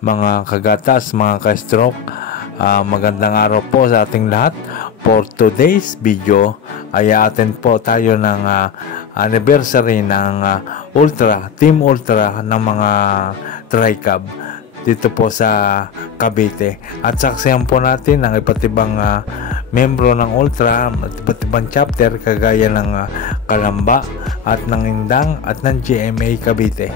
mga kagatas, mga ka-stroke. Magandang araw po sa ating lahat. For today's video ay atin po tayo ng anniversary ng Team Ultra ng mga Tri-Cab dito po sa Cavite. At saksihan po natin ang iba't ibang membro ng Ultra at iba't ibang chapter kagaya ng Kalamba at ng Indang at ng GMA Cavite.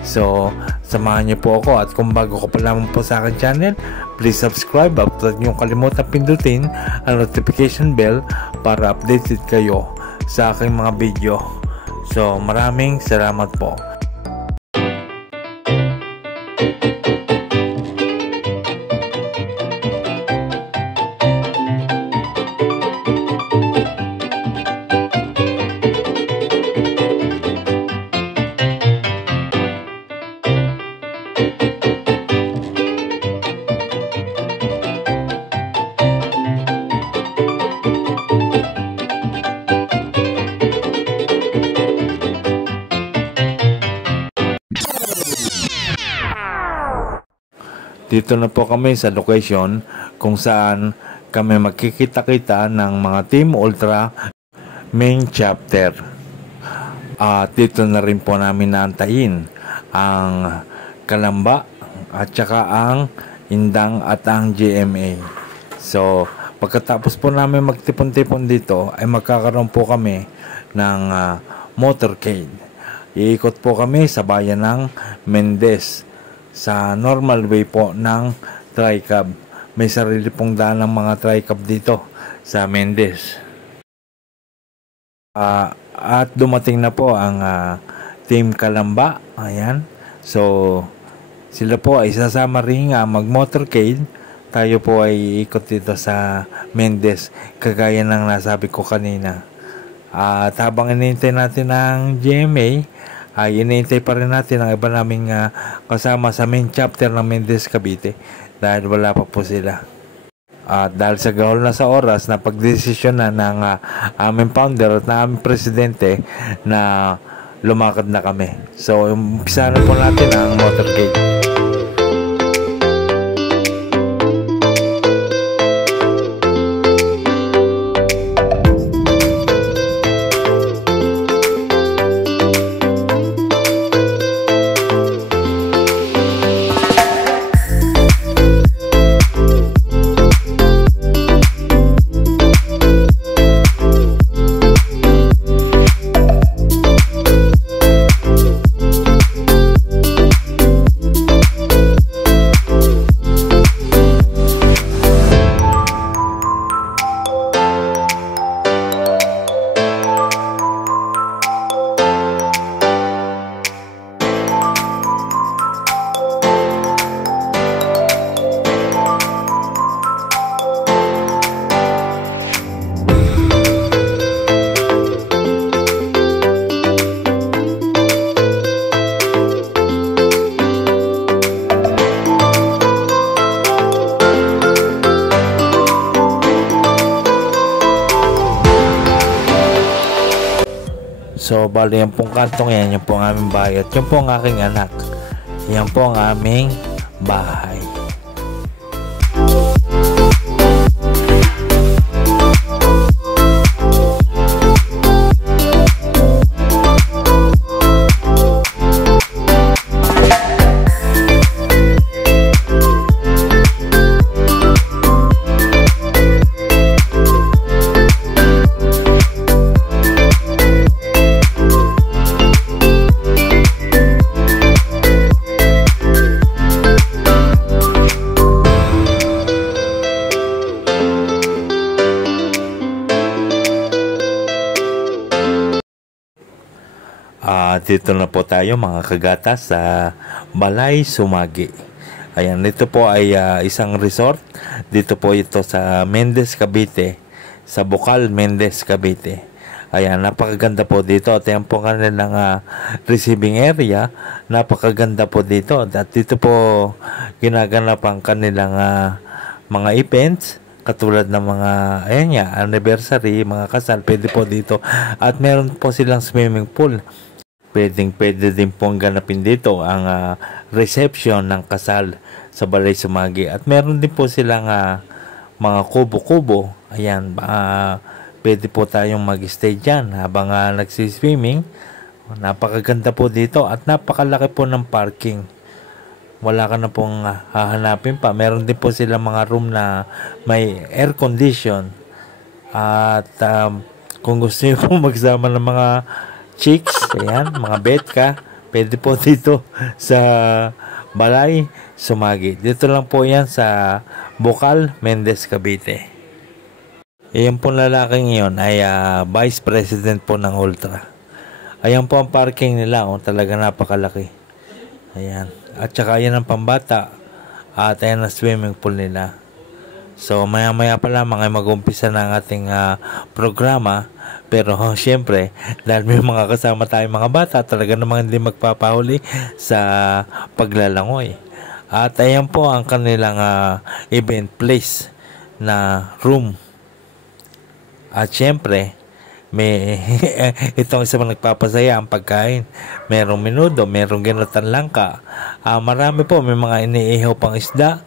So, samahan niyo po ako, at kung bago ko pa lamang po sa akin channel, please subscribe at huwag niyo kalimutan pindutin ang notification bell para updated kayo sa aking mga video. So, maraming salamat po. Dito na po kami sa location kung saan kami magkikita-kita ng mga Team Ultra main chapter. At dito na rin po namin naantayin ang Kalamba at saka ang Indang at ang GMA. So, pagkatapos po namin magtipon-tipon dito ay magkakaroon po kami ng motorcade. Iikot po kami sa bayan ng Mendez sa normal way po ng Tri-Cab. May sarili pong daan ng mga Tri-Cab dito sa Mendez. At dumating na po ang Team Kalamba. Ayan. So, sila po ay sasama rin mag-motorcade. Tayo po ay ikot dito sa Mendez, kagaya ng nasabi ko kanina. At habang inintay natin ang GMA, ay iniintay pa rin natin ang iba naming kasama sa main chapter ng Mendez Cavite dahil wala pa po sila. At dahil sa gahol na sa oras na pagdesisyon na ng aming founder at ng aming presidente na lumakad na kami. So, umpisa na po natin ang motorcade. So, bali yan pong kantong yan, yan po ang aming bahay. At yan po ang aking anak. Yan po ang aming bahay. Dito na po tayo mga kagatas sa Balay Sumagi. Ayan, ito po ay isang resort. Dito po ito sa Mendez Cavite, sa Bukal, Mendez Cavite. Ayan, napakaganda po dito. At yan po kanilang receiving area. Napakaganda po dito. At dito po ginaganap ang kanilang mga events. Katulad ng mga anniversary, mga kasal, pwede po dito. At meron po silang swimming pool. pwede din pong ganapin dito ang reception ng kasal sa Balay Sumagi. At meron din po silang mga kubo-kubo. Ayan, pwede po tayong mag-stay dyan habang nagsiswimming. Napakaganda po dito at napakalaki po ng parking. Wala ka na pong hahanapin pa. Meron din po silang mga room na may air condition. At kung gusto niyo po magsama ng mga chicks, ayan, mga betka, pwede po dito sa Balay Sumagi. Dito lang po yan sa Bocal, Mendez, Cavite. Ayan po lalaking yun ay Vice President po ng Ultra. Ayan po ang parking nila, talaga napakalaki. Ayan. At saka yan ang pambata at ayan ang swimming pool nila. So maya-maya pa lamang ay mag-umpisa na ang ating programa. Pero syempre, dahil may mga kasama tayong mga bata, talaga namang hindi magpapahuli sa paglalangoy. At ayan po ang kanilang event place na room. At syempre, may itong isa pang nagpapasaya ang pagkain. Merong menudo, merong ginatan langka. Marami po, may mga iniihaw pang isda,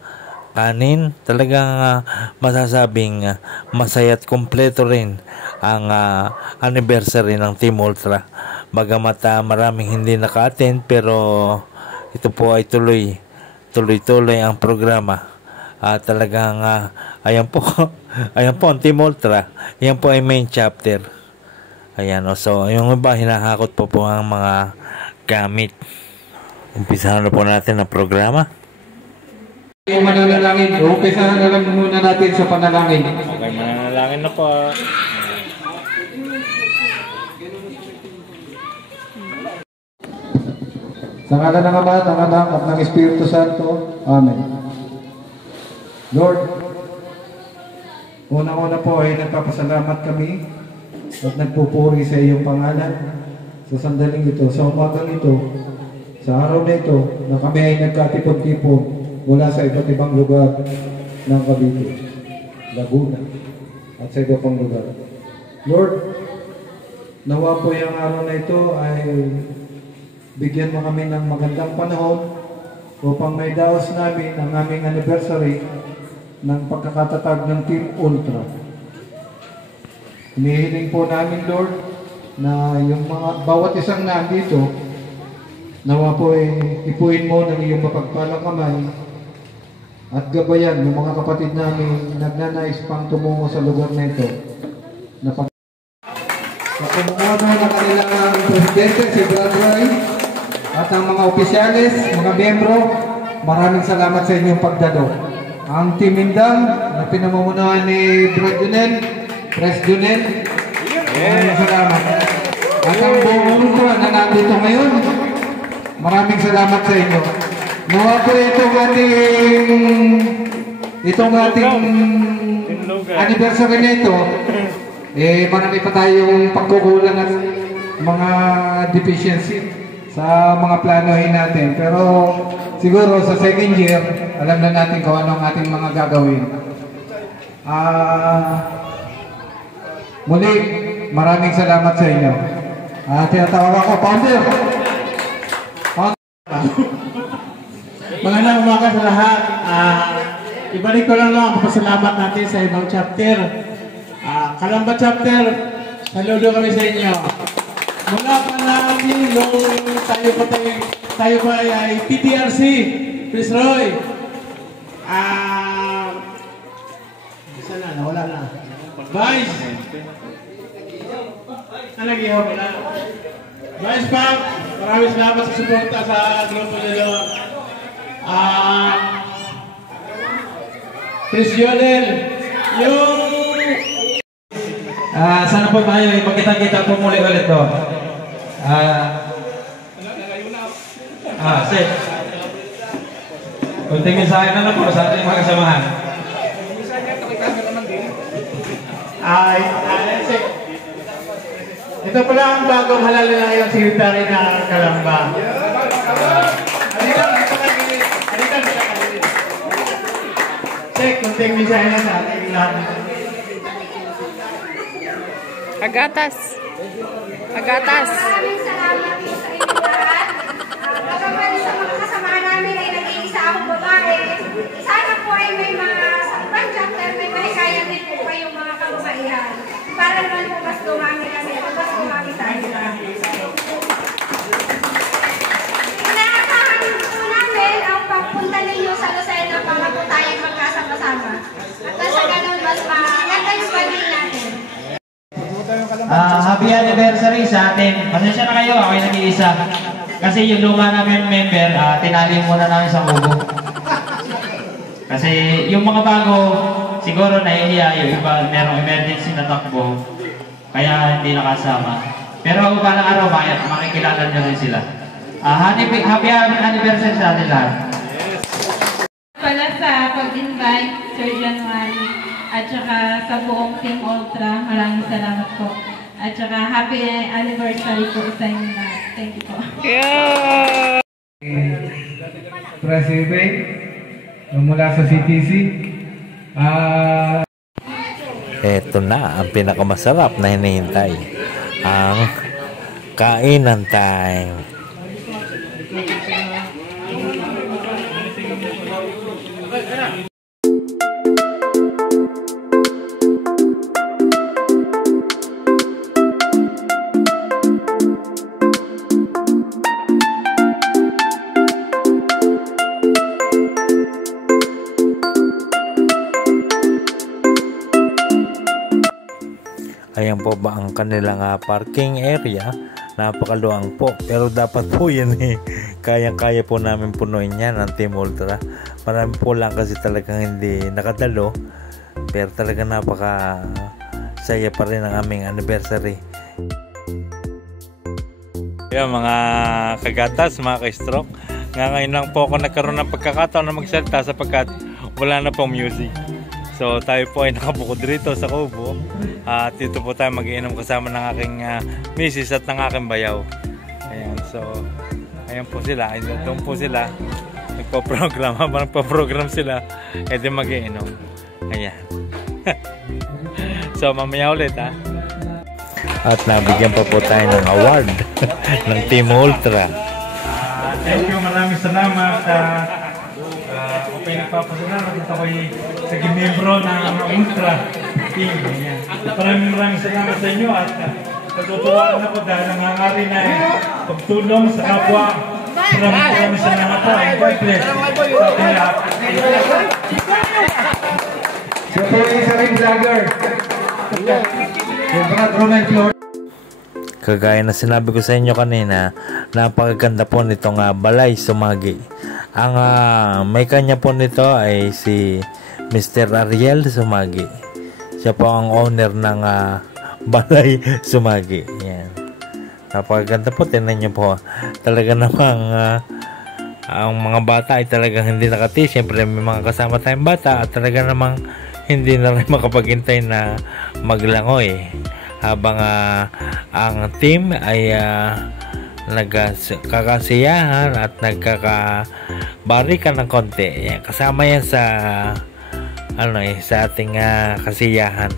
kanin. Talagang masasabing masaya at kumpleto rin ang anniversary ng Team Ultra. Bagamat maraming hindi naka-attend, pero ito po ay tuloy-tuloy ang programa. Talagang ayan po ayan po ang Team Ultra. Ayan po ay main chapter. Ayan, so yung iba hinahakot po ang mga gamit. Umpisahan na po natin ang programa. Yung mananalangin, umpisahan na lang muna natin sa panalangin. Okay, mananalangin na po. Sa ngala ng Ama, ng Anak, at ng Espiritu Santo. Amen. Lord, unang-una po ay nagpapasalamat kami at nagpupuri sa iyong pangalan sa sandaling ito, sa umagang ito, sa araw na ito, na kami ay nagkatipon-tipon mula sa iba't ibang lugar ng Cavite, Laguna, at sa iba pang lugar. Lord, nawa po yung araw na ito ay bigyan mo kami ng magandang panahon upang may daos namin ang aming anniversary ng pagkakatatag ng Team Ultra. Hinihiling po namin, Lord, na yung bawat isang nandito, nawa po ay ipuin mo ng iyong mapagpalang kamay at gabayan ng mga kapatid namin nagnanais pang tumungo sa lugar na ito. Sa pumuno ng kanilang presidente, si Brad Roy, at ang mga opisyales, mga miyembro, maraming salamat sa inyong pagdalo. Ang Team Indang na pinamumunuan ni Brad Junel, Pres Junel, maraming salamat. At ang buong ultra na nandito ngayon, maraming salamat sa inyo. Nawa po itong ating anniversary nito, marami pa tayong pagkukulang at mga deficiency sa mga planohin natin. Pero siguro sa second year, alam na natin kung ano ang ating mga gagawin. Muli, maraming salamat sa inyo. Tinatawag ako, Founder! Magandang umaga sa lahat. Ibalik ko lang ang pasalamat natin sa ibang chapter. Kalamba chapter, saludo kami sa inyo. Mula pa namin nung tayo pa ay PTRC, Chris Roy. Isa na, nawala na. Vice. Nalagihaw mo na. Vice Pap, maraming salamat sa suporta sa grupo nilo. Chris Jonel, Sana po tayo magkita-kita po muli ulit doon. Sir. Kunting mensahe na lang po sa ating mga kasamahan. Ito pala ang bagong halal na yung secretary na Kalamba. Check, kunting mensahe na sa ating lahat. Agatas. lahat. Bagaman sa mga kasama namin ay nag-iisa akong babae, sana po ay may mga sa ibang chapter, may malikaya din po kayong mga kababaihan. Para naman po mas dumami kami at mas dumami tayo. Inaasahan po namin ang pagpunta ninyo sa Lucena para po tayo magkasama-sama. At sa ganun, mas maganda yung pagiging natin. Happy anniversary sa atin. Pasensya na kayo, ako'y nag-iisa. Kasi yung luma namin member, tinali muna namin sa kubo. Kasi yung mga bago, siguro nahihiya yung iba, merong emergency na takbo. Kaya hindi nakasama. Pero balang araw, makikilala nyo rin sila. Happy anniversary sa atin lahat. Pala sa pag-invite, Sir January, at saka sa buong Team Ultra, maraming salamat po. At saka happy anniversary po sa inyo lahat. Thank you po. President mula sa CTC. Ito na ang pinakamasarap na hinihintay. Ang kainan time. Ayan po ba ang kanilang parking area. Napakaluwang po. Pero dapat po yan kayang-kaya po namin punuin yan ng Team Ultra. Marami po lang kasi talagang hindi nakadalo. Pero talagang napaka saya pa rin ang aming anniversary. Ayan mga kagatas, mga ka-stroke. Ngayon lang po ako nagkaroon ng pagkakataon na magsalita sapagkat wala na pong music. So tayo po ay nakabukod rito sa kubo at dito po tayo mag-iinom kasama ng aking misis at ng aking bayaw. Ayan, so ayan po sila, doon po sila nagpo-program. Habang nagpo-program sila, edi mag-iinom. Ayan. So mamaya ulit At nabigyan pa po tayo ng award ng Team Ultra. Thank you, maraming salamat. Ako ay nagpapasalamat at ako'y naging membro ng Ultra Team. Maraming salamat sa inyo at natutuwa ako dahil nangangarin na pagtulong sa kapwa. Maraming salamat po. God bless sa ating lahat. Siya po yung isa rin vlogger. Yung mga Roman Floor. Kagaya na sinabi ko sa inyo kanina, napakaganda po nitong Balay Sumagi. Ang may kanya po nito ay si Mr. Ariel Sumagi. Siya po ang owner ng Balay Sumagi. Yan. Napakaganda po, tingnan nyo po. Talaga namang ang mga bata ay talagang hindi nakati. Siyempre may mga kasama tayong bata at talaga namang hindi na rin makapaghintay na maglangoy. Habang ang team ay nagkakasiyahan at nagkakabarikan ng konti. Yan, kasama yan sa sa ating kasiyahan.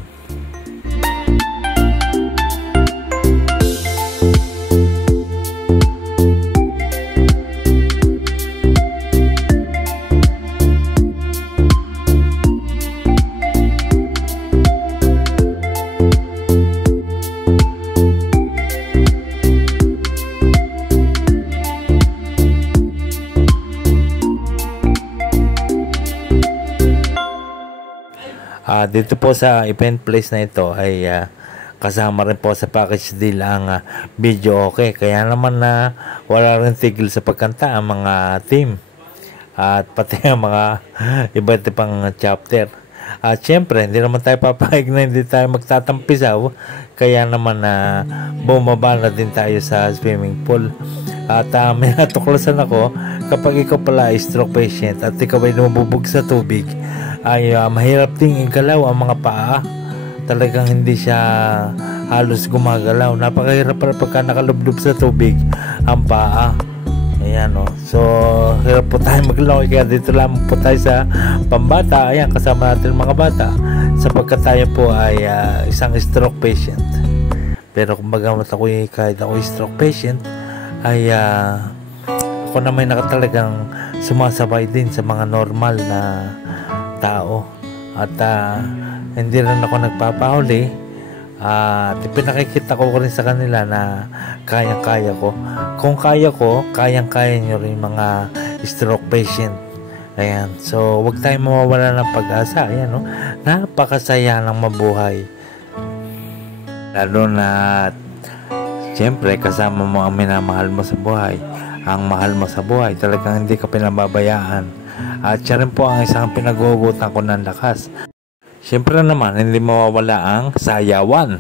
Dito po sa event place na ito ay kasama rin po sa package deal ang video okay. Kaya naman wala rin tigil sa pagkanta ang mga team at pati ang mga iba't ibang chapter. At syempre hindi naman tayo papayag na hindi tayo magtatampisaw. Kaya naman bumaba na din tayo sa swimming pool. At may natuklasan ako, kapag ikaw pala ay stroke patient at ikaw ay lumubog sa tubig, ay mahirap ding igalaw ang mga paa. Talagang hindi siya halos gumagalaw. Napakahirap pala pagka nakalublob sa tubig ang paa. Ayan So hirap po tayo maglangoy. Kaya dito lang po tayo sa pambata. Ayan, kasama natin mga bata sapagkat tayo po ay isang stroke patient. Pero kumbaga kahit ako stroke patient ay ako na may nakatalagang sumasabay din sa mga normal na tao at hindi rin ako nagpapahuli at pinakikita ko rin sa kanila na kayang-kaya ko. Kung kaya ko, kayang-kaya nyo rin mga stroke patient. Ayan, so wag tayong mawawala ng pag-asa. Ayan, no? Napakasaya ng mabuhay, lalo na siyempre kasama mo ang minamahal mo sa buhay. Ang mahal mo sa buhay, talagang hindi ka pinababayaan. At siya rin po ang isang pinagugutan ko ng lakas. Siyempre naman, hindi mawawala ang sayawan.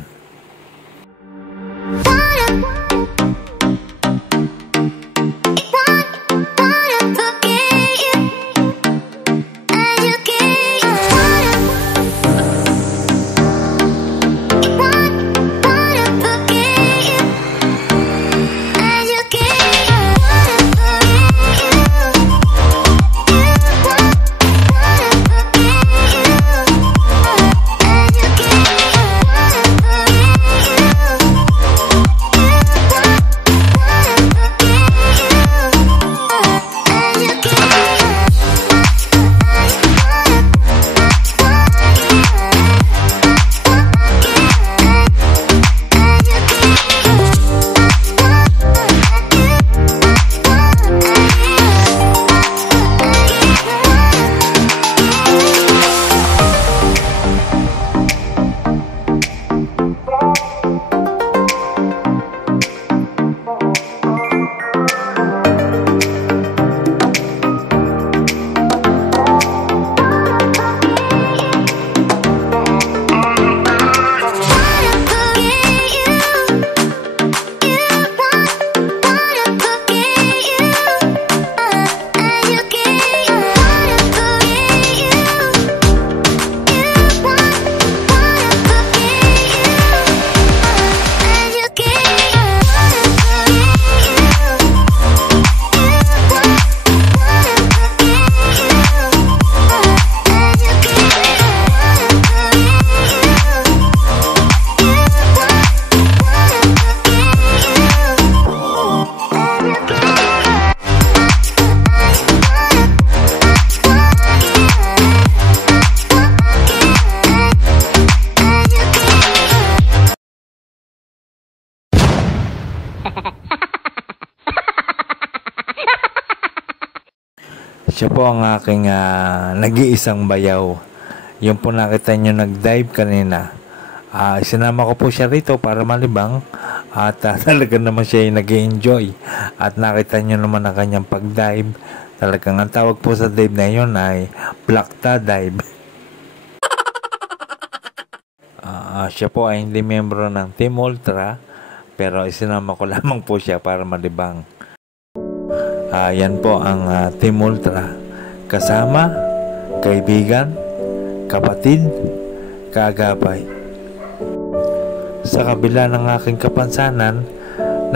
Siya po ang aking nag-iisang bayaw. Yung po nakita nyo nag-dive kanina. Sinama ko po siya rito para malibang at talaga naman siya yung nag-enjoy. At nakita nyo naman ang kanyang pag-dive. Talagang ang tawag po sa dive na yun ay Plakta dive. Siya po ay hindi miyembro ng Team Ultra, pero isinama ko lamang po siya para malibang. Yan po ang Team Ultra. Kasama, kaibigan, kapatid, kaagapay. Sa kabila ng aking kapansanan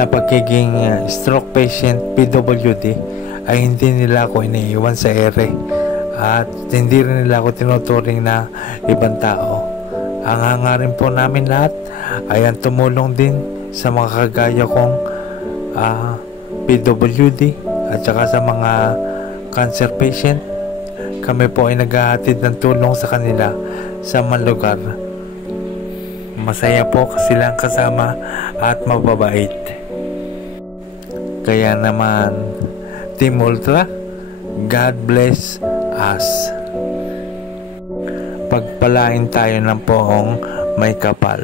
na pagiging stroke patient PWD, ay hindi nila ako iniiwan sa ere at hindi rin nila ako tinuturing na ibang tao. Ang hangarin po namin lahat ay ang tumulong din sa mga kagaya kong PWD at saka sa mga cancer patient. Kami po ay naghahatid ng tulong sa kanila sa mga lugar. Masaya po silang kasama at mababait. Kaya naman, Team Ultra, God bless us. Pagpalain tayo ng poong may kapal.